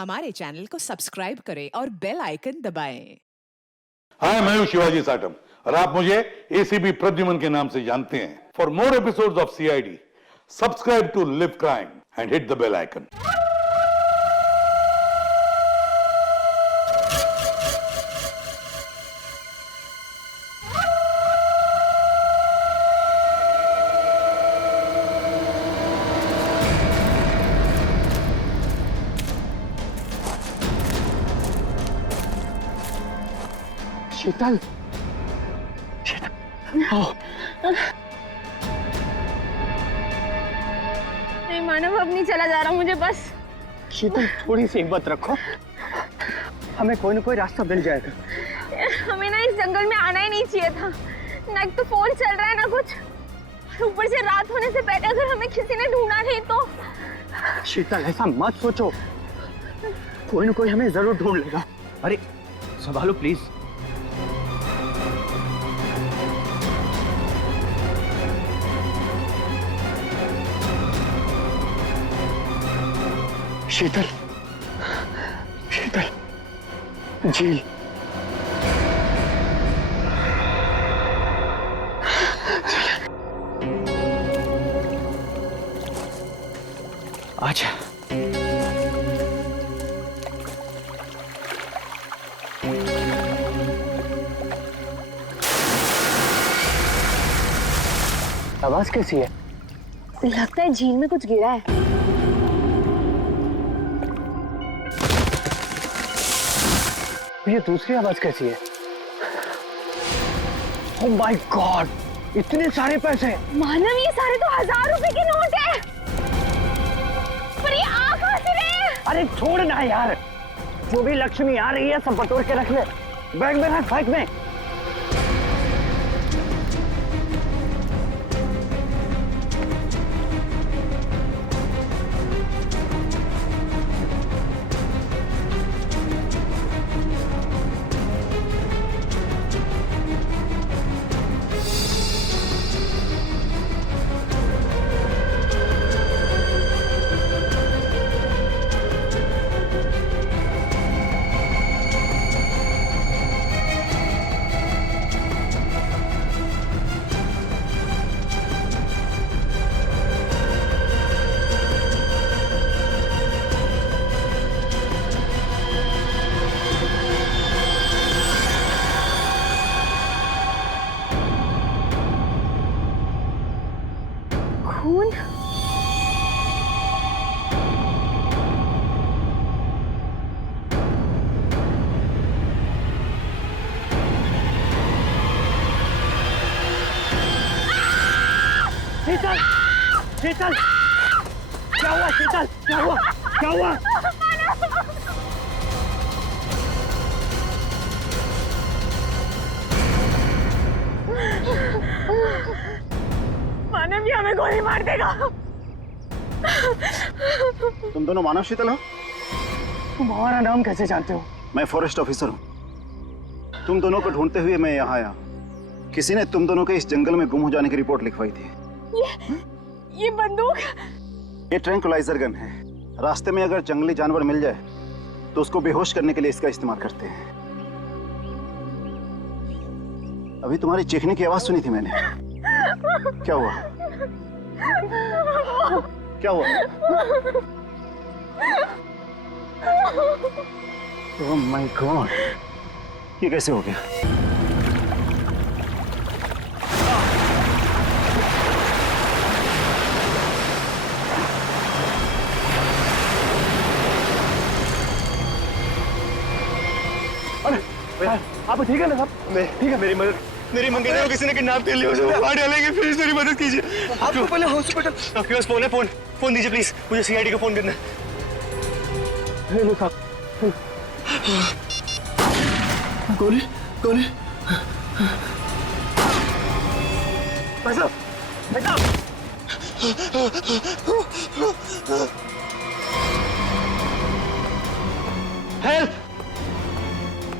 हमारे चैनल को सब्सक्राइब करें और बेल आइकन दबाएं। हाय, मैं हूं शिवाजी साटम और आप मुझे एसीपी प्रद्युमन के नाम से जानते हैं। For more episodes of CID, subscribe to Live Crime and hit the bell icon. Sheetal, नहीं मानव, अब नहीं चला जा रहा मुझे बस। शीतल थोड़ी सी हिम्मत रखो, हमें कोई ना कोई रास्ता मिल जाएगा। हमें ना इस जंगल में आना ही नहीं चाहिए था। ना एक तो फोन चल रहा है ना कुछ, ऊपर से रात होने से पहले अगर हमें किसी ने ढूंढा नहीं तो। शीतल ऐसा मत सोचो, कोई ना कोई हमें जरूर ढूंढ लेगा। अरे संभालो प्लीज। शीतल, शीतल, झील। आजा। आवाज कैसी है? लगता है झील में कुछ गिरा है। ये दूसरी आवाज कैसी है? ओह माय गॉड, इतने सारे पैसे! मानव, ये सारे तो 1000 रुपए के नोट है। पर ये आ कहां से रहे हैं? अरे छोड़ ना यार, जो भी लक्ष्मी आ रही है सब बटोर के रख ले। बैग में रख, बैग में। खून। शीतल, शीतल, क्या हुआ? शीतल, क्या हुआ? क्या हुआ? मानव, ये हमें गोली मार देगा। तुम दोनों मानव शीतल हो? तुम हमारा नाम कैसे जानते हो? मैं फॉरेस्ट ऑफिसर हूँ। तुम दोनों को ढूंढते हुए मैं यहाँ आया। किसी ने तुम दोनों के इस जंगल में गुम हो जाने की रिपोर्ट लिखवाई थी। ये बंदूक? ये ट्रैंक्विलाइजर गन है। रास्ते में अगर जंगली जानवर मिल जाए तो उसको बेहोश करने के लिए इसका इस्तेमाल करते हैं। अभी तुम्हारी चीखने की आवाज सुनी थी मैंने। क्या हुआ? क्या हुआ? ओह माय गॉड, ये कैसे हो गया? आप ठीक है ना साहब? ठीक है। मेरी मंगेतर को किसी ने किडनैप कर लिया, उसे मार डालेंगे। प्लीज मेरी मदद कीजिए। आपको पहले हॉस्पिटल। आपके पास फोन है? फोन दीजिए प्लीज, मुझे सीआईडी को फोन करना है। हेलो साहब। गोली, गोली। भाई साहब, भाई साहब। Help,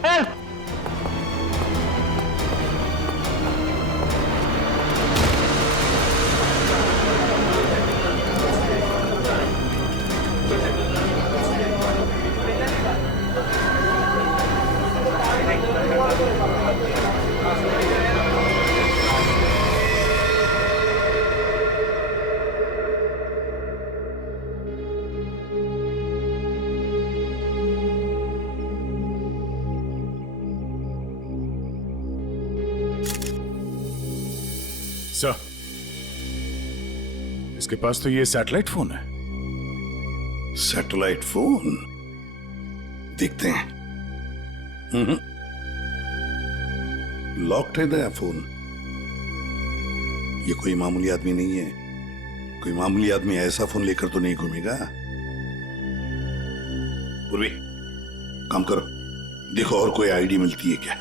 help. सर, इसके पास तो ये सैटेलाइट फोन है। सैटेलाइट फोन देखते हैं। लॉक्ड है फोन। ये कोई मामूली आदमी नहीं है। कोई मामूली आदमी ऐसा फोन लेकर तो नहीं घूमेगा। पूर्वी, काम करो, देखो और कोई आईडी मिलती है क्या।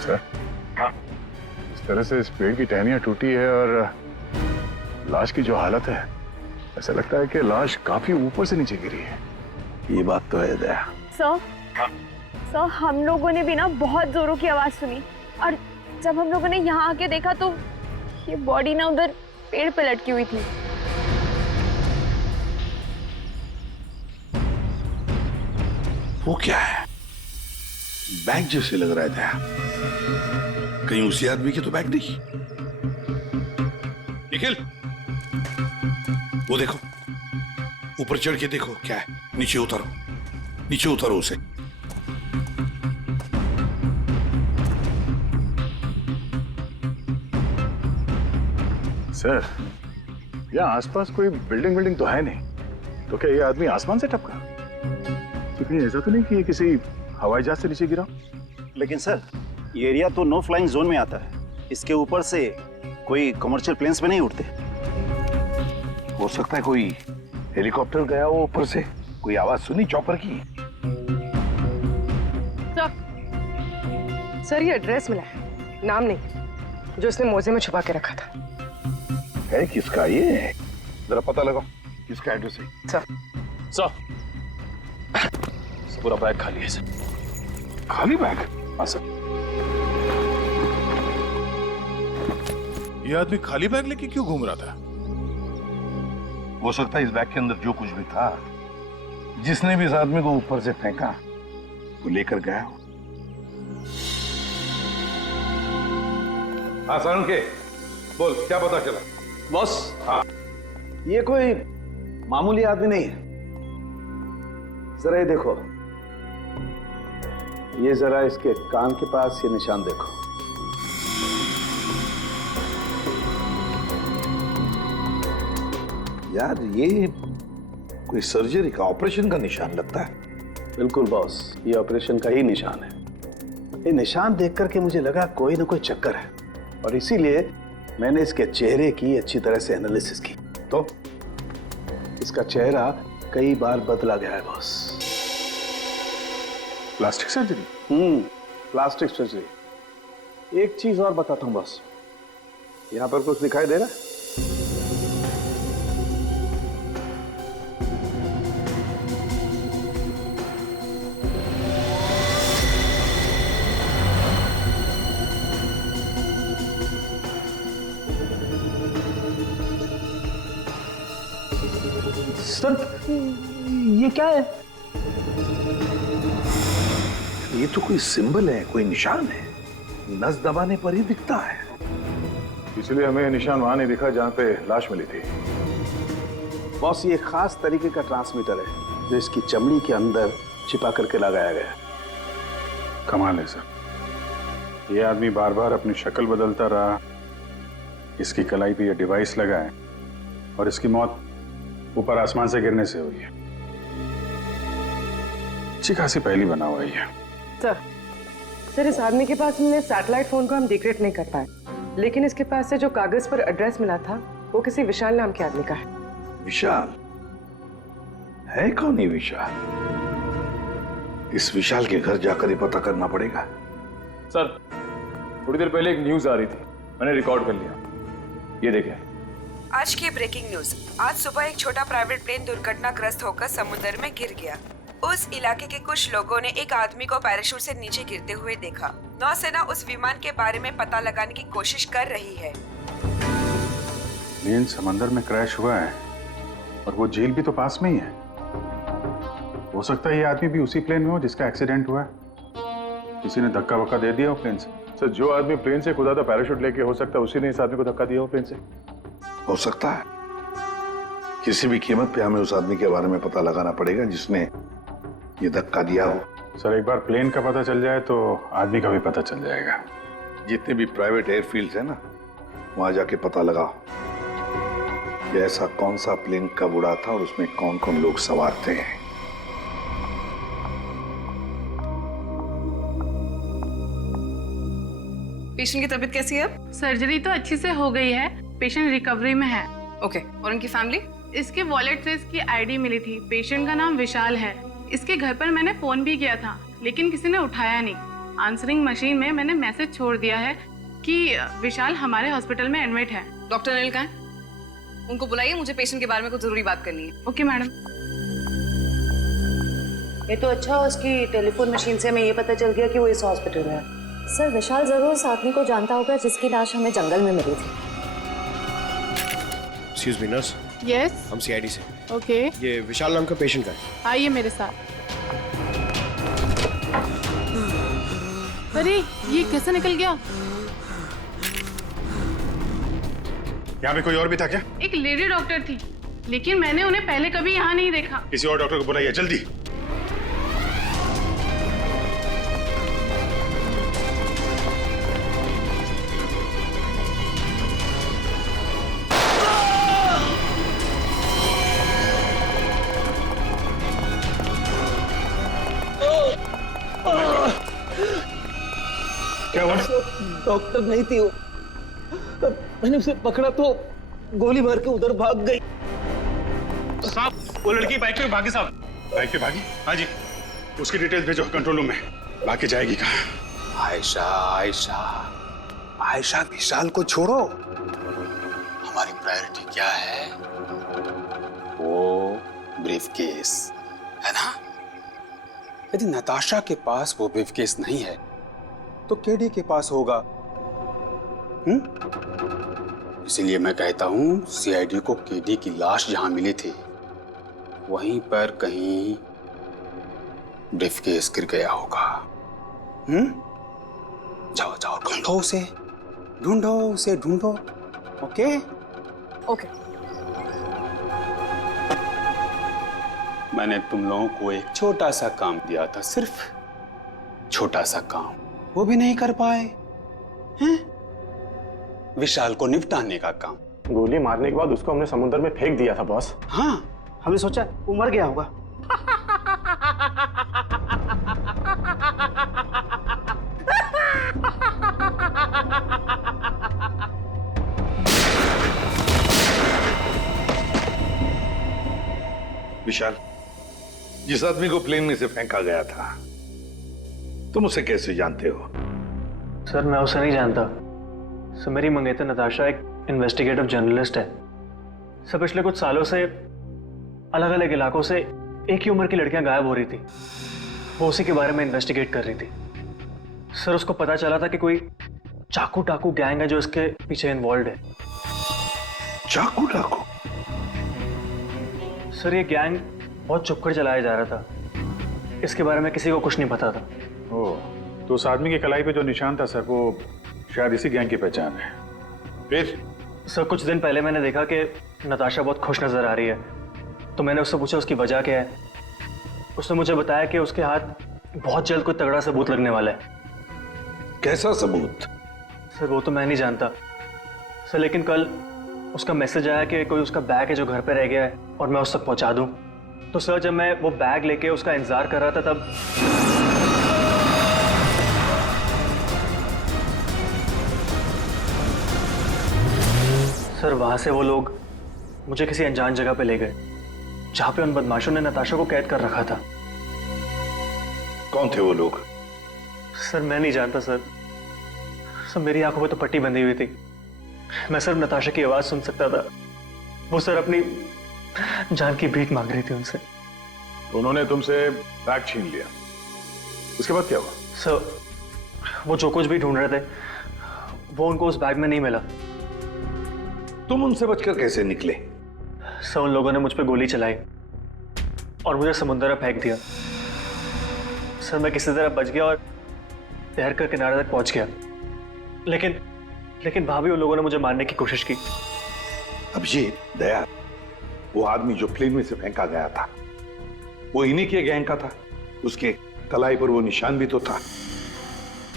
सर, इस तरह से इस पेड़ की टहनियां टूटी है और लाश की जो हालत है, ऐसा लगता है कि लाश काफी ऊपर से नीचे गिरी है। ये बात तो है दया। सर, हम लोगों ने भी ना बहुत जोरों की आवाज सुनी और जब हम लोगों ने यहाँ आके देखा तो ये बॉडी ना उधर पेड़ पे लटकी हुई थी। वो क्या है? बैग जैसे लग रहा है दया। कहीं उसी आदमी के तो बैग नहीं। निखिल, वो देखो, ऊपर चढ़ के देखो क्या है। नीचे उतारो, नीचे उतारो उसे। सर, यहाँ आसपास कोई बिल्डिंग तो है नहीं, तो क्या ये आदमी आसमान से टपका? तो कहीं ऐसा तो नहीं कि ये किसी हवाई जहाज से नीचे गिरा? लेकिन सर, ये एरिया तो नो फ्लाइंग जोन में आता है। इसके ऊपर से कोई कमर्शियल प्लेन्स में नहीं उड़ते। हो सकता है कोई हेलीकॉप्टर गया हो ऊपर से। कोई आवाज सुनी चॉपर की? सर, ये एड्रेस मिला है, नाम नहीं, जो इसने मोजे में छुपा के रखा था। है किसका ये? जरा पता लगाओ किसका एड्रेस है। सर, पूरा बैग खाली है सर। खाली बैग? हाँ सर। ये आदमी खाली बैग लेके क्यों घूम रहा था? हो सकता है इस बैग के अंदर जो कुछ भी था, जिसने भी इस आदमी को ऊपर से फेंका, वो लेकर गया हो। हाँ सारण के, बोल क्या पता चला? बॉस, हाँ, ये कोई मामूली आदमी नहीं है। जरा ये देखो, ये जरा इसके कान के पास ये निशान देखो। यार ये कोई सर्जरी का, ऑपरेशन का निशान लगता है। बिल्कुल बॉस, ये ऑपरेशन का ही निशान है। ये निशान देख करके मुझे लगा कोई ना कोई चक्कर है, और इसीलिए मैंने इसके चेहरे की अच्छी तरह से एनालिसिस की। तो इसका चेहरा कई बार बदला गया है boss. Plastic surgery? Plastic surgery. एक चीज और बताता हूं बॉस, यहां पर कुछ दिखाई दे रहा है? सर, ये क्या है? ये तो कोई सिंबल है, कोई निशान है। नस दबाने पर ही दिखता है। इसलिए हमें निशान वहां नहीं दिखा जहां पे लाश मिली थी। बॉस, ये खास तरीके का ट्रांसमीटर है जो इसकी चमड़ी के अंदर छिपा करके लगाया गया है। कमाल है सर, ये आदमी बार बार अपनी शक्ल बदलता रहा, इसकी कलाई पे ये डिवाइस लगा है, और इसकी मौत ऊपर आसमान से गिरने से हुई है। अच्छी खासी पहली बना हुआ है। सर, इस आदमी के पास मिले सैटेलाइट फोन को हम डिक्रिप्ट नहीं कर पाए, लेकिन इसके पास से जो कागज पर एड्रेस मिला था वो किसी विशाल नाम के आदमी का है। विशाल? है कौन ये विशाल? इस विशाल के घर जाकर ही पता करना पड़ेगा। सर, थोड़ी देर पहले एक न्यूज आ रही थी, मैंने रिकॉर्ड कर लिया। ये देखिए, आज की ब्रेकिंग न्यूज। आज सुबह एक छोटा प्राइवेट प्लेन दुर्घटनाग्रस्त होकर समुद्र में गिर गया। उस इलाके के कुछ लोगों ने एक आदमी को पैराशूट से नीचे गिरते हुए देखा। नौसेना उस विमान के बारे में पता लगाने की कोशिश कर रही है। प्लेन समंदर में क्रैश हुआ है और वो झील भी तो पास में ही है। हो सकता है ये आदमी भी उसी प्लेन में हो जिसका एक्सीडेंट हुआ है। किसी ने धक्का वक्का दे दिया हो प्लेन से। सर, जो आदमी प्लेन से कूदा था पैराशूट लेके, हो सकता है उसी ने इस आदमी को धक्का दिया हो प्लेन से। हो सकता है, किसी भी कीमत पे हमें उस आदमी के बारे में पता लगाना पड़ेगा जिसने ये धक्का दिया हो। सर एक बार प्लेन का पता चल जाए तो आदमी का भी पता चल जाएगा। जितने भी प्राइवेट एयरफील्ड्स है ना, वहां जाके पता लगाओ कि ऐसा कौन सा प्लेन कब उड़ा था और उसमें कौन कौन लोग सवार थे। पेशेंट की तबीयत कैसी है अब? सर्जरी तो अच्छी से हो गई है, पेशेंट रिकवरी में है। ओके, और उनकी फैमिली? इसके वॉलेट से इसकी आईडी मिली थी। पेशेंट का नाम विशाल है। इसके घर पर मैंने फोन भी किया था लेकिन किसी ने उठाया नहीं। आंसरिंग मशीन में मैंने मैसेज छोड़ दिया है कि विशाल हमारे हॉस्पिटल में एडमिट है। डॉक्टर अनिल कहाँ है? उनको बुलाइए, मुझे पेशेंट के बारे में कुछ जरूरी बात करनी है। Okay madam. ये तो अच्छा हो, उसकी टेलीफोन मशीन से हमें ये पता चल गया कि वो इस हॉस्पिटल में है। सर विशाल जरूर उस आदमी को जानता होगा जिसकी लाश हमें जंगल में मिली थी। एक्सक्यूज मी नर्स, यस हम सीआईडी से। ओके, ये विशाल नाम का पेशेंट का है। आइए मेरे साथ। अरे ये कैसे निकल गया? यहाँ पे कोई और भी था क्या? एक लेडी डॉक्टर थी लेकिन मैंने उन्हें पहले कभी यहाँ नहीं देखा। किसी और डॉक्टर को बुलाइए जल्दी। क्या हुआ? डॉक्टर नहीं थी वो, मैंने उसे पकड़ा तो गोली मार के उधर भाग गई। साहब, वो लड़की बाइक पे भागी साहब। बाइक पे भागी? हाँ जी। उसकी डिटेल्स भेजो कंट्रोल रूम में। भाग के जाएगी कहाँ? आयशा आयशा आयशा, विशाल को छोड़ो। हमारी प्रायोरिटी क्या है? वो ब्रीफकेस है ना। यदि नताशा के पास वो ब्रीफकेस नहीं है तो केडी के पास होगा। इसीलिए मैं कहता हूं सीआईडी को केडी की लाश जहां मिली थी वहीं पर कहीं ब्रीफकेस गिर गया होगा। जाओ जाओ, ढूंढो उसे, ढूंढो उसे, ढूंढो। Okay okay. मैंने तुम लोगों को एक छोटा सा काम दिया था, सिर्फ छोटा सा काम, वो भी नहीं कर पाए हैं? विशाल को निपटाने का काम। गोली मारने के बाद उसको हमने समुद्र में फेंक दिया था बॉस। हाँ, हमने सोचा वो मर गया होगा। विशाल, जिस आदमी को प्लेन में से फेंका गया था, तुम उसे कैसे जानते हो? सर मैं उसे नहीं जानता। सर मेरी मंगेतर नताशा एक इन्वेस्टिगेटिव जर्नलिस्ट है। सर पिछले कुछ सालों से अलग अलग इलाकों से एक ही उम्र की लड़कियां गायब हो रही थी। वो उसी के बारे में इन्वेस्टिगेट कर रही थी। सर उसको पता चला था कि कोई चाकू टाकू गैंग है जो इसके पीछे इन्वॉल्व है। चाकू टाकू? सर ये गैंग बहुत चुपकर चलाया जा रहा था, इसके बारे में किसी को कुछ नहीं पता था। ओह, तो उस आदमी की कलाई पे जो निशान था सर, वो शायद इसी गैंग की पहचान है। फिर? सर कुछ दिन पहले मैंने देखा कि नताशा बहुत खुश नजर आ रही है, तो मैंने उससे पूछा उसकी वजह क्या है। उसने मुझे बताया कि उसके हाथ बहुत जल्द कोई तगड़ा सबूत लगने वाला है। कैसा सबूत? सर वो तो मैं नहीं जानता सर, लेकिन कल उसका मैसेज आया कि कोई उसका बैग है जो घर पे रह गया है और मैं उस तक पहुंचा दूं। तो सर जब मैं वो बैग लेके उसका इंतजार कर रहा था तब सर वहां से वो लोग मुझे किसी अनजान जगह पे ले गए जहां पे उन बदमाशों ने नताशा को कैद कर रखा था। कौन थे वो लोग? सर मैं नहीं जानता सर। सर मेरी आंखों पे तो पट्टी बंधी हुई थी, मैं सिर्फ नताशा की आवाज सुन सकता था। वो सर अपनी जान की भीख मांग रही थी उनसे। उन्होंने तुमसे बैग छीन लिया, उसके बाद क्या हुआ? सर वो जो कुछ भी ढूंढ रहे थे वो उनको उस बैग में नहीं मिला। तुम उनसे बचकर कैसे निकले? सर उन लोगों ने मुझ पर गोली चलाई और मुझे समुद्र में फेंक दिया। सर मैं किसी तरह बच गया और तैर कर किनारे तक पहुंच गया, लेकिन वहां भी उन लोगों ने मुझे मारने की कोशिश की। अभिजीत, दया, वो आदमी जो प्लेन में से फेंका गया था वो इन्हीं के गैंग का था। उसके कलाई पर वो निशान भी तो था।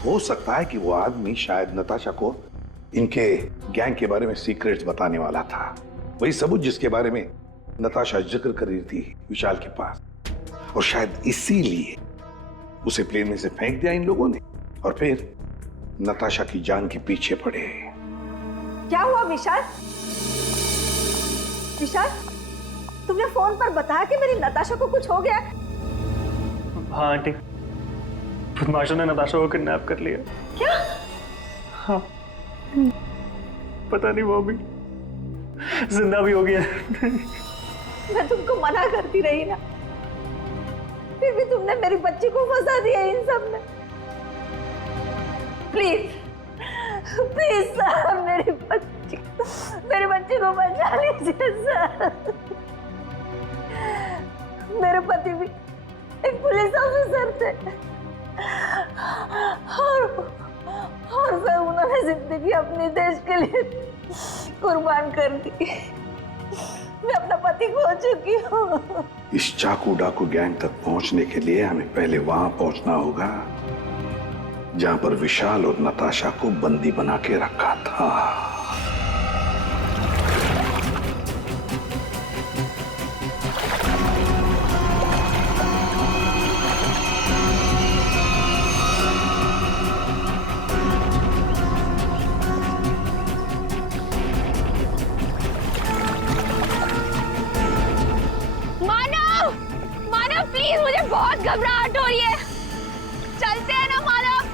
हो सकता है कि वो आदमी शायद नताशा को इनके गैंग के बारे में सीक्रेट्स बताने वाला था। वही सबूत जिसके बारे में नताशा जिक्र कर रही थी विशाल के पास, और शायद इसीलिए उसे प्लेन में से फेंक दिया इन लोगों ने और फिर नताशा की जान के पीछे पड़े। क्या हुआ विशाल? विशाल, तुमने फोन पर बताया कि मेरी नताशा को कुछ हो गया? हाँ आंटी, बदमाशों ने नताशा को किडनैप कर लिया। क्या? हाँ, पता नहीं वो भी जिंदा भी हो गया। मैं तुमको मना करती रही ना, फिर भी तुमने मेरी बच्ची को फंसा दिया इन सब में। प्लीज प्लीज सर, मेरी बच्ची को बचा लीजिए सर। मेरे पति भी एक पुलिस ऑफिसर थे और सर उन्होंने जिंदगी अपने देश के लिए कुर्बान कर दी। मैं अपना पति खो चुकी हूँ। इस चाकू डाकू गैंग तक पहुंचने के लिए हमें पहले वहां पहुंचना होगा जहां पर विशाल और नताशा को बंदी बना के रखा था। मुझे बहुत घबराहट हो रही है। चलते हैं ना मानव।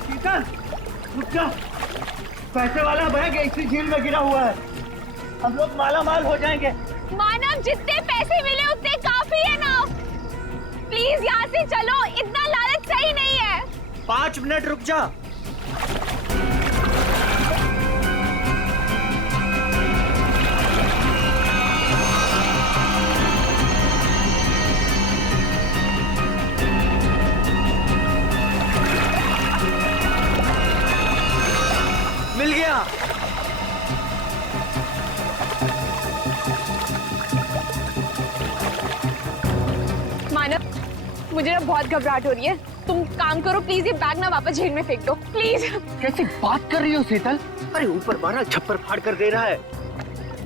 शीतल, रुक जा। पैसे वाला बैग इसी झील में गिरा हुआ है। हम लोग माला माल हो जाएंगे। मानव, जितने पैसे मिले उतने काफी है ना। प्लीज यहाँ से चलो, इतना लालच सही नहीं है। 5 मिनट रुक जा। मिल गया। मानव, मुझे ना बहुत घबराहट हो रही है। तुम काम करो प्लीज, ये बैग ना वापस झील में फेंक दो प्लीज। कैसी बात कर रही हो शीतल? अरे ऊपर मारा छप्पर फाड़ कर दे रहा है।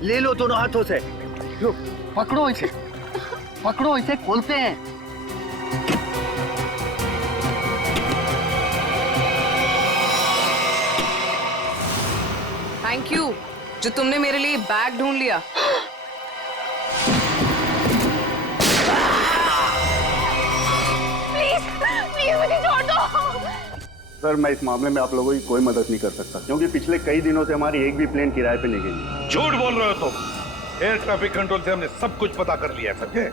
ले लो दोनों हाथों से। लो, पकड़ो इसे, पकड़ो इसे, खोलते हैं। थैंक यू जो तुमने मेरे लिए बैग ढूंढ लिया। प्लीज प्लीज मुझे छोड़ दो। सर, मैं इस मामले में आप लोगों की कोई मदद नहीं कर सकता क्योंकि पिछले कई दिनों से हमारी एक भी प्लेन किराए पे नहीं गई। झूठ बोल रहे हो तुम। एयर ट्रैफिक कंट्रोल से हमने सब कुछ पता कर लिया, समझे?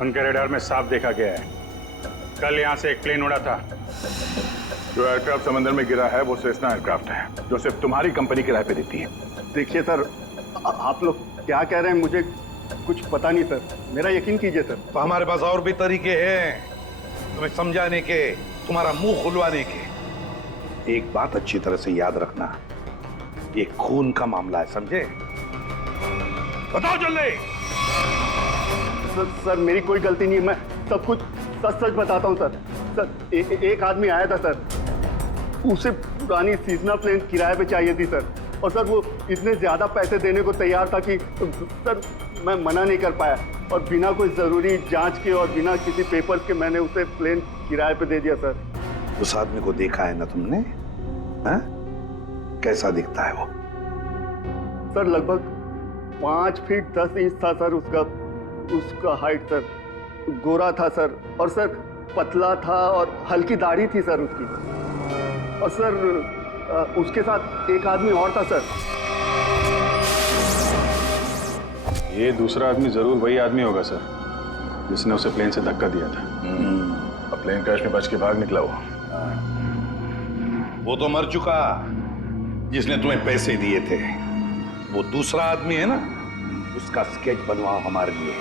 उनके रडार में साफ देखा गया है, कल यहाँ से एक प्लेन उड़ा था। जो एयरक्राफ्ट समंदर में गिरा है वो सेस्ना एयरक्राफ्ट है जो सिर्फ तुम्हारी कंपनी किराए पे देती है। देखिए सर, आप लोग क्या कह रहे हैं मुझे कुछ पता नहीं सर, मेरा यकीन कीजिए सर। तो हमारे पास और भी तरीके हैं तुम्हें समझाने के, तुम्हारा मुंह खुलवाने के। एक बात अच्छी तरह से याद रखना, ये खून का मामला है, समझे? बताओ जल्दी। सर मेरी कोई गलती नहीं है, मैं सब कुछ सच सच बताता हूँ सर। सर एक आदमी आया था सर, उसे पुरानी सीजनल प्लेन किराए पे चाहिए थी सर, और सर वो इतने ज्यादा पैसे देने को तैयार था कि सर मैं मना नहीं कर पाया, और बिना कोई जरूरी जांच के और बिना किसी पेपर्स के मैंने उसे प्लेन किराए पे दे दिया सर। उस आदमी को देखा है ना तुमने? हा? कैसा दिखता है वो? सर लगभग 5 फीट 10 इंच था सर उसका हाइट सर, गोरा था सर, और सर पतला था और हल्की दाढ़ी थी सर उसकी, और सर उसके साथ एक आदमी और था सर। ये दूसरा आदमी जरूर वही आदमी होगा सर जिसने उसे प्लेन से धक्का दिया था। अब प्लेन क्रैश में बच के भाग निकला वो तो मर चुका जिसने तुम्हें पैसे दिए थे। वो दूसरा आदमी है ना, उसका स्केच बनवाओ हमारे लिए।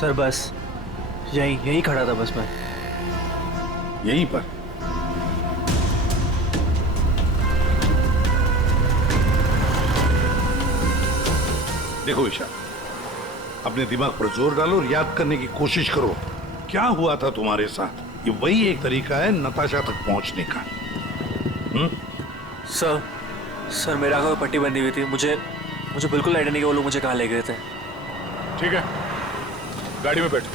सर बस यहीं खड़ा था बस मैं। यहीं पर? देखो ईशा, अपने दिमाग पर जोर डालो और याद करने की कोशिश करो क्या हुआ था तुम्हारे साथ। ये वही एक तरीका है नताशा तक पहुंचने का। सर मेरे आंखों में पट्टी बंधी हुई थी। मुझे बिल्कुल आइडिया नहीं कि वो लोग मुझे कहाँ ले गए थे। ठीक है, गाड़ी में बैठो।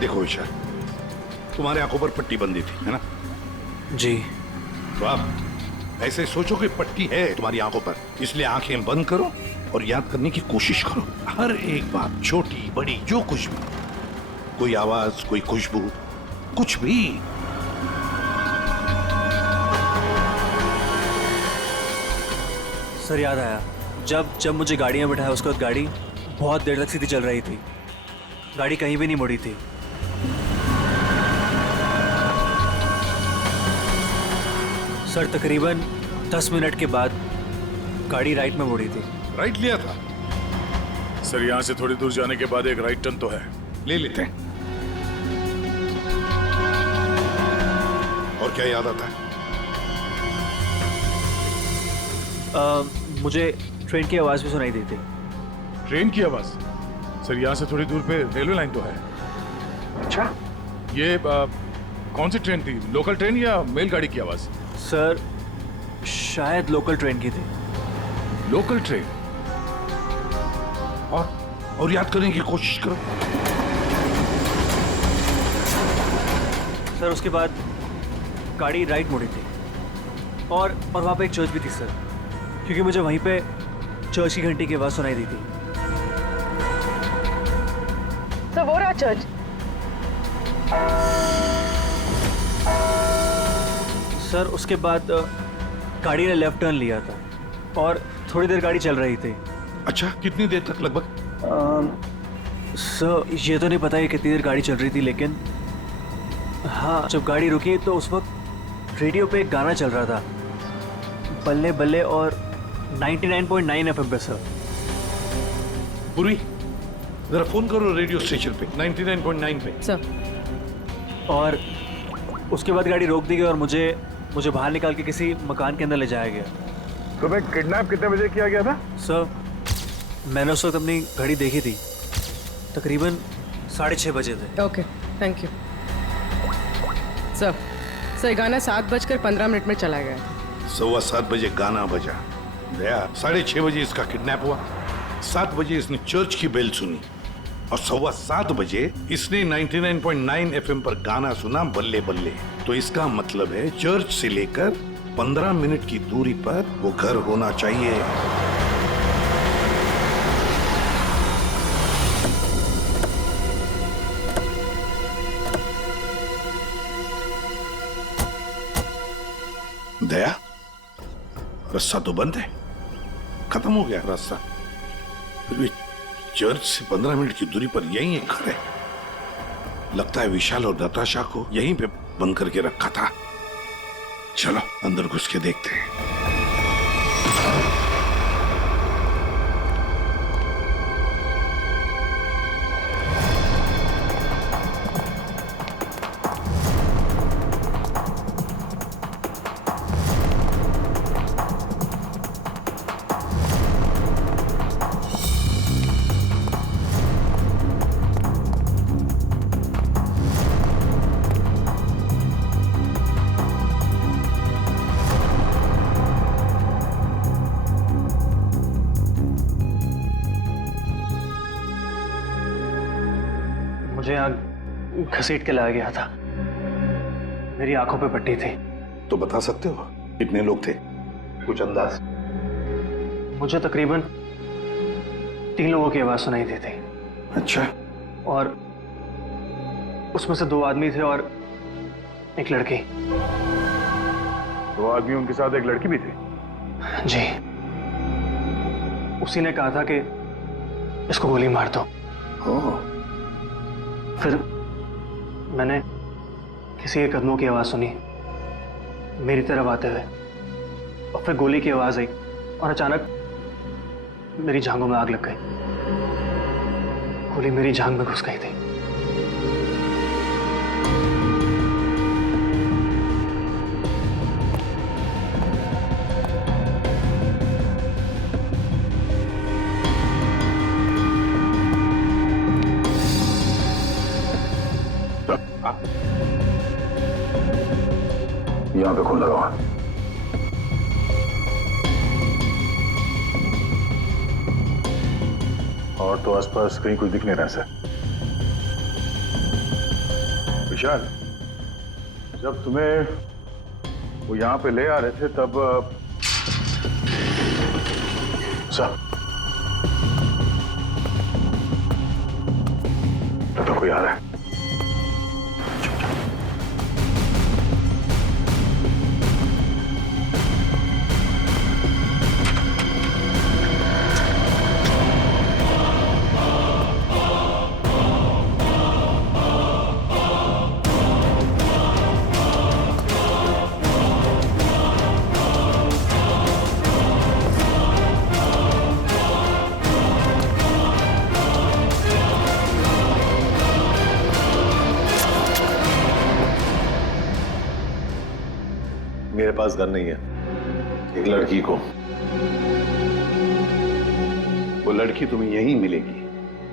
देखो ईशा, तुम्हारे आंखों पर पट्टी बंधी थी, है ना? जी। तो आप ऐसे सोचो कि पट्टी है तुम्हारी आंखों पर, इसलिए आंखें बंद करो और याद करने की कोशिश करो। हर एक बात, छोटी बड़ी, जो कुछ भी, कोई आवाज, कोई खुशबू, कुछ भी। सर याद आया, जब मुझे गाड़ी में बिठाया उसके बाद गाड़ी बहुत देर तक सीधी चल रही थी। गाड़ी कहीं भी नहीं मुड़ी थी। सर तकरीबन 10 मिनट के बाद गाड़ी राइट में मुड़ी थी। राइट लिया था? सर यहाँ से थोड़ी दूर जाने के बाद एक राइट टर्न तो है, ले लेते हैं। और क्या याद आता है? मुझे ट्रेन की आवाज भी सुनाई दी थी। ट्रेन की आवाज? सर यहाँ से थोड़ी दूर पे रेलवे लाइन तो है। अच्छा, ये कौन सी ट्रेन थी? लोकल ट्रेन या मेलगाड़ी की आवाज? सर शायद लोकल ट्रेन की थी। Local train? और याद करने की कोशिश करो। सर उसके बाद गाड़ी राइट मुड़ी थी और वहाँ पे एक चर्च भी थी सर, क्योंकि मुझे वहीं पे चर्च की घंटी की आवाज़ सुनाई दी थी। सर वो रहा चर्च। सर उसके बाद गाड़ी ने लेफ्ट टर्न लिया था और थोड़ी देर गाड़ी चल रही थी। अच्छा, कितनी देर तक लगभग? सर ये तो नहीं पता है कितनी देर गाड़ी चल रही थी, लेकिन हाँ जब गाड़ी रुकी तो उस वक्त रेडियो पे एक गाना चल रहा था, बल्ले बल्ले, और 99.9 FM पे सर। पूरी जरा फोन करो रेडियो स्टेशन पे 99.9 पे। सर। और उसके बाद गाड़ी रोक दी गई और मुझे बाहर निकाल के किसी मकान के अंदर ले जाया गया। तुम्हें किडनैप कितने बजे किया गया था? सर मैंने उस वक्त अपनी घड़ी देखी थी, तकरीबन 6:30 बजे थे। Okay, thank you. सर गाना 7:15 में चला गया। 7:15 बजे गाना बजा, दया 6:30 बजे इसका किडनैप हुआ, 7 बजे इसने चर्च की बेल सुनी और 7:15 बजे इसने 99.9 FM पर गाना सुना, बल्ले बल्ले। तो इसका मतलब है चर्च से लेकर 15 मिनट की दूरी पर वो घर होना चाहिए। दया, रास्ता तो बंद है, खत्म हो गया रास्ता, फिर भी चर्च से 15 मिनट की दूरी पर यही एक घर है। लगता है विशाल और नताशा को यहीं पे बंद करके रखा था। चलो अंदर घुस के देखते हैं। मुझे यहाँ घसीट के लाया गया था, मेरी आंखों पे पट्टी थी। तो बता सकते हो कितने लोग थे, कुछ अंदाज? मुझे तकरीबन 3 लोगों की आवाज सुनाई दी थी। अच्छा। और उसमें से 2 आदमी थे और एक लड़की। 2 आदमी, उनके साथ एक लड़की भी थी? जी। उसी ने कहा था कि इसको गोली मार दो। फिर मैंने किसी के कदमों की आवाज सुनी मेरी तरफ आते हुए। और फिर गोली की आवाज आई और अचानक मेरी जांघों में आग लग गई। गोली मेरी जांघ में घुस गई थी। यहाँ पे खून लगा हुआ। और तो आसपास कहीं कुछ दिख नहीं रहा सर। विशाल, जब तुम्हें वो यहाँ पे ले आ रहे थे तब सर तो कोई आ रहा है। मेरे पास गन नहीं है। एक लड़की को। वो लड़की तुम्हें यहीं मिलेगी,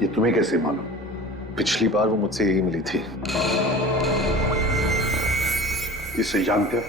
ये तुम्हें कैसे मालूम? पिछली बार वो मुझसे यही मिली थी। इसे जानते हो?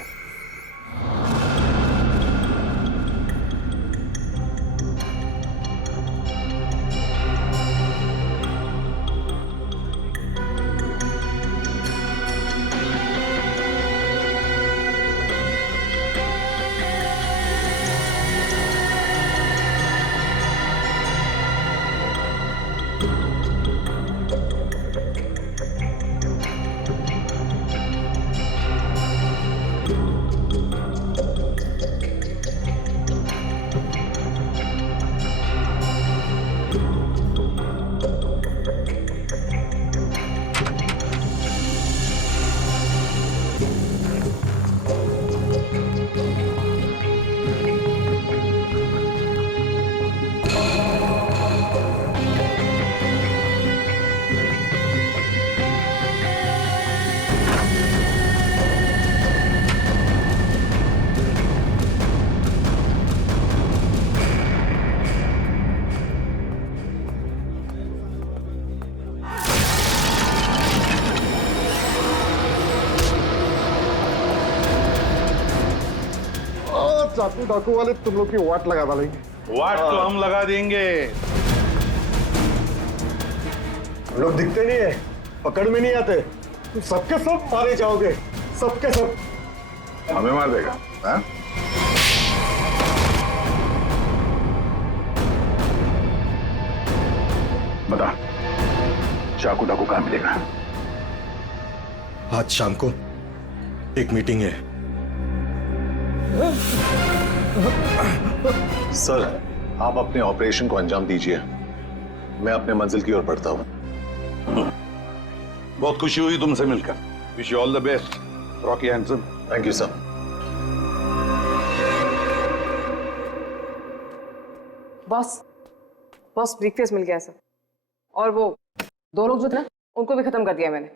चाकू डाकू वाले तुम लोग की वाट लगा डालेंगे। वाट तो हम लगा देंगे। हम लोग दिखते नहीं है, पकड़ में नहीं आते, तुम सबके सब मारे जाओगे, सबके सब। हमें मार देगा हा? बता, चाकू डाकू कहां मिलेगा? आज शाम को एक मीटिंग है। सर, आप अपने ऑपरेशन को अंजाम दीजिए। मैं अपने मंजिल की ओर बढ़ता हूं। बहुत खुशी हुई तुमसे मिलकर। Wish you all the best, Rocky handsome. Thank you sir. Boss, boss briefcase मिल गया सर। और वो दो लोग जो थे ना, उनको भी खत्म कर दिया मैंने।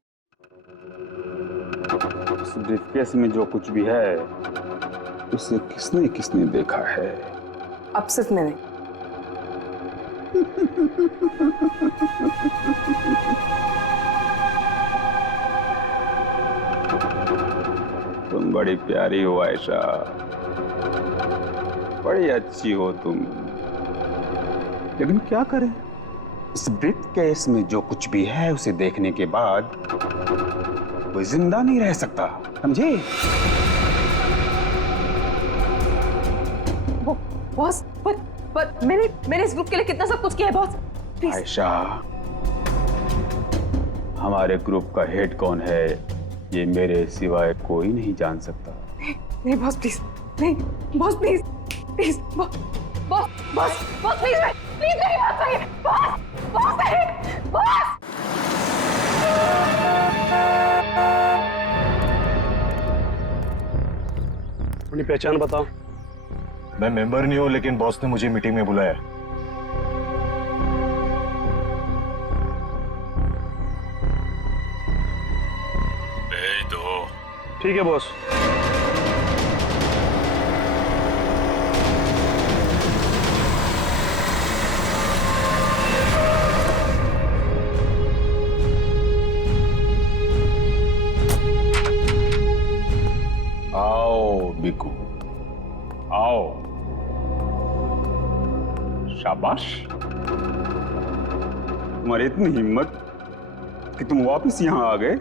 इस ब्रीफकेस में जो कुछ भी है उसे किसने किसने देखा है? अब सिर्फ मैंने। तुम बड़ी प्यारी हो आयशा, बड़ी अच्छी हो तुम, लेकिन क्या करें, इस ब्रीफकेस में जो कुछ भी है उसे देखने के बाद कोई जिंदा नहीं रह सकता, समझे? बॉस, पर मैंने इस ग्रुप के लिए कितना सब कुछ किया है बॉस, प्लीज। आयशा, हमारे ग्रुप का हेड कौन है ये मेरे सिवाय कोई नहीं जान सकता। नहीं बॉस प्लीज, नहीं boss please, please boss, boss please, please मेरी बात सुनिए बॉस, बॉस नहीं, बॉस। अपनी पहचान बताओ। मैं मेंबर नहीं हूं, लेकिन बॉस ने मुझे मीटिंग में बुलाया। भेज दो। ठीक है बॉस। आओ बिकू, आओ। शाबाश, तुम्हारी इतनी हिम्मत कि तुम वापस यहाँ आ गए।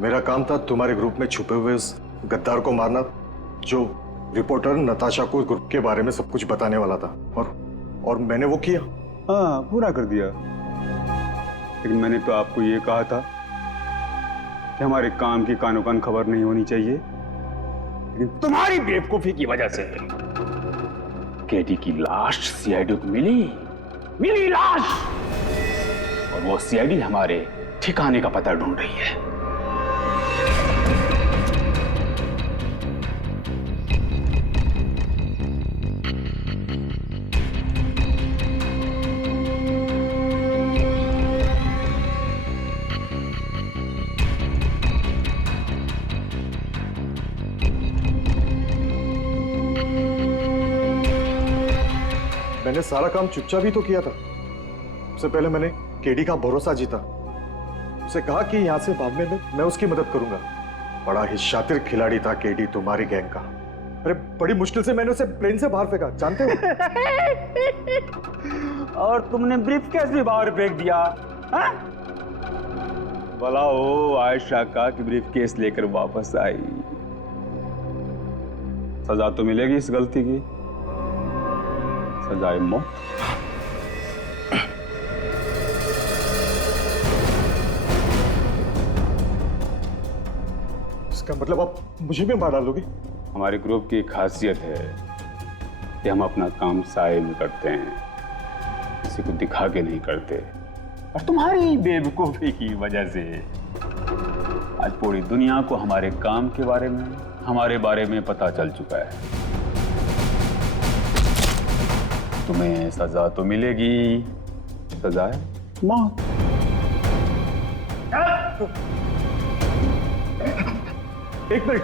मेरा काम था तुम्हारे ग्रुप में छुपे हुए उस गद्दार को मारना, जो रिपोर्टर नताशा को ग्रुप के बारे में सब कुछ बताने वाला था, और मैंने वो किया। हाँ, पूरा कर दिया। लेकिन मैंने तो आपको ये कहा था कि हमारे काम की कानो कान खबर नहीं होनी चाहिए। लेकिन तुम्हारी बेवकूफी की वजह से केटी की लाश सीआईडी को मिली लाश, और वो सीआईडी हमारे ठिकाने का पता ढूंढ रही है। मैंने सारा काम चुपचाप ही तो किया था। सबसे पहले मैंने केडी का भरोसा जीता, उसे कहा कि यहां से भागने में मैं उसकी मदद करूंगा। बड़ा ही शातिर खिलाड़ी था केडी तुम्हारी गैंग का। अरे बड़ी मुश्किल से मैंने उसे प्लेन से बाहर फेंका, जानते हो? और तुमने ब्रीफकेस भी बाहर फेंक दिया। हाँ? भला हो आयशा का कि ब्रीफकेस लेकर वापस आई। सजा तो मिलेगी इस गलती की, सजाए मौत। इसका मतलब आप मुझे भी मार डालोगे? हमारे ग्रुप की खासियत है कि हम अपना काम साए में करते हैं, किसी को दिखा के नहीं करते। और तुम्हारी बेवकूफी की वजह से आज पूरी दुनिया को हमारे काम के बारे में, हमारे बारे में पता चल चुका है। तुम्हें सजा तो मिलेगी, सजा है मौत। एक मिनट,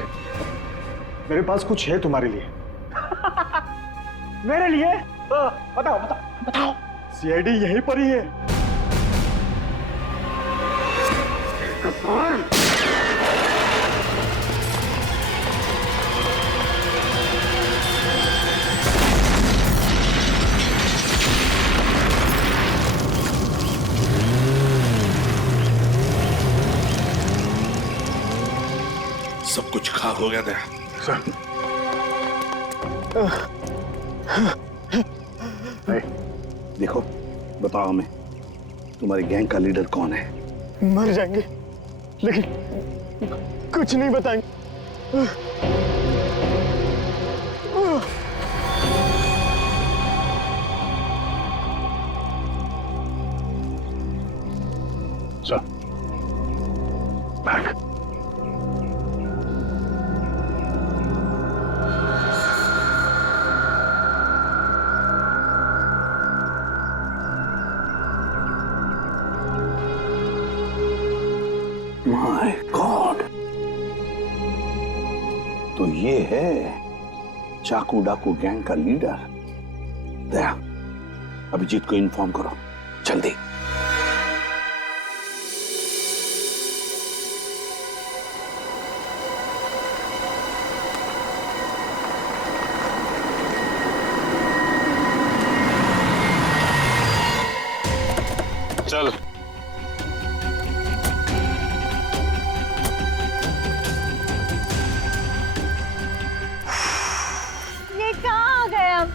मेरे पास कुछ है तुम्हारे लिए। मेरे लिए? बताओ। सीआईडी यहीं पर ही है। सब कुछ खाक हो गया था सर। देखो, बताओ हमें, तुम्हारी गैंग का लीडर कौन है? मर जाएंगे, लेकिन कुछ नहीं बताएंगे। Sir, bag. माय गॉड, तो ये है चाकू डाकू गैंग का लीडर। दया, अभिजीत को इन्फॉर्म करो जल्दी। चल। ये कहाँ आ गए हम?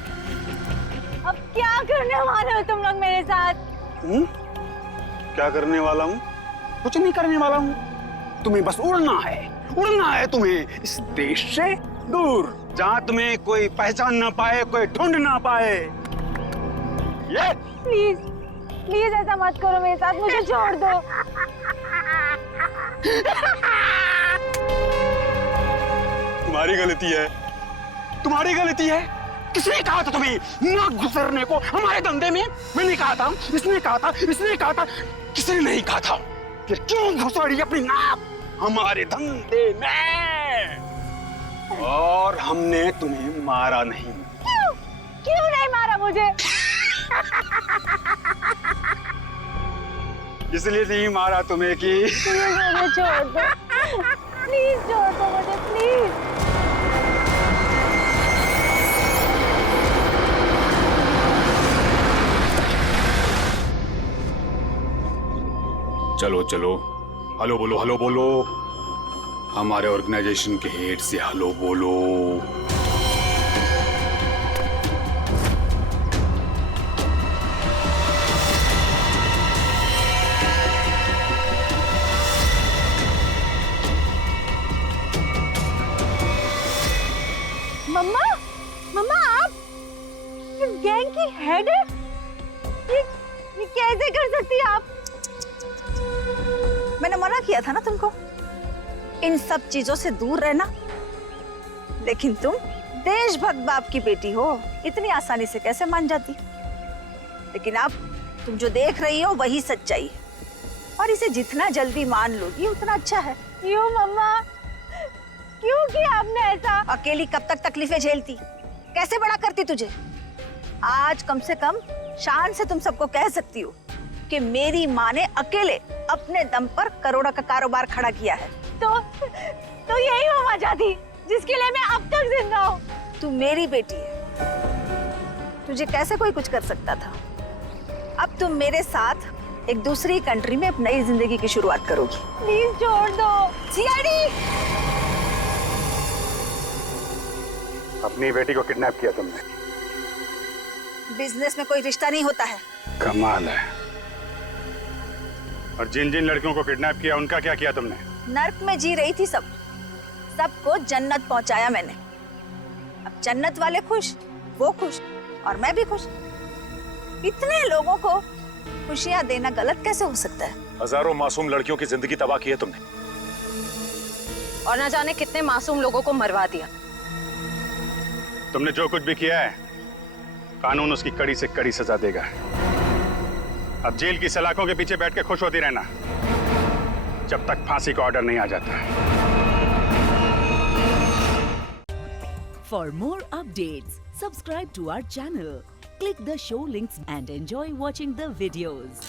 अब क्या करने वाले हो तुम लोग मेरे साथ? क्या करने वाला हूँ? कुछ नहीं करने वाला हूँ। तुम्हें बस उड़ना है तुम्हें इस देश से दूर, जहाँ तुम्हें कोई पहचान ना पाए, कोई ढूंढ ना पाए। ये प्लीज प्लीज ऐसा मत करो मेरे साथ, मुझे छोड़ दो। तुम्हारी गलती है, किसने कहा था तुम्हें ना गुजरने को हमारे धंधे में? मैंने कहा था, इसने कहा था, इसने कहा था, किसने नहीं कहा था? फिर क्यों घुसड़ी अपनी नाक हमारे धंधे में? और हमने तुम्हें मारा नहीं। क्यों नहीं मारा मुझे? इसलिए नहीं मारा तुम्हें कि मुझे छोड़ दो, प्लीज छोड़ दो मुझे, प्लीज। चलो चलो, हेलो बोलो, हेलो बोलो, हमारे ऑर्गेनाइजेशन के हेड से हेलो बोलो। मम्मा, मम्मा आप इस गैंग की हेड है? ये कैसे कर सकती है आप? मैंने मना किया था ना तुमको इन सब चीजों से दूर रहना, लेकिन तुम देशभक्त बाप की बेटी हो, इतनी आसानी से कैसे मान जाती? लेकिन अब तुम जो देख रही हो वही सच्चाई है, और इसे जितना जल्दी मान लोगी उतना अच्छा है। क्यों मम्मा, क्यों किया आपने ऐसा? अकेली कब तक तकलीफें झेलती, कैसे बड़ा करती तुझे? आज कम से कम शान से तुम सबको कह सकती हो कि मेरी माँ ने अकेले अपने दम पर करोड़ों का कारोबार खड़ा किया है। तो यही वो वजह थी जिसके लिए मैं अब तक जिंदा हूँ। तू मेरी बेटी है, तुझे कैसे कोई कुछ कर सकता था? अब तुम मेरे साथ एक दूसरी कंट्री में अपनी नई जिंदगी की शुरुआत करोगी। प्लीज छोड़ दो। सीआईडी, अपनी बेटी को किडनैप किया तुमने। बिजनेस में कोई रिश्ता नहीं होता है। कमाल है। और जिन जिन लड़कियों को किडनैप किया उनका क्या किया तुमने? नर्क में जी रही थी सबको जन्नत पहुंचाया मैंने। अब जन्नत वाले खुश, वो खुश और मैं भी खुश। इतने लोगों को खुशियां देना गलत कैसे हो सकता है? हजारों मासूम लड़कियों की जिंदगी तबाह की है तुमने, और ना जाने कितने मासूम लोगों को मरवा दिया। तुमने जो कुछ भी किया है, कानून उसकी कड़ी से कड़ी सजा देगा। अब जेल की सलाखों के पीछे बैठ के खुश होती रहना जब तक फांसी का ऑर्डर नहीं आ जाता। For more updates, subscribe to our channel, click the show links and enjoy watching the videos.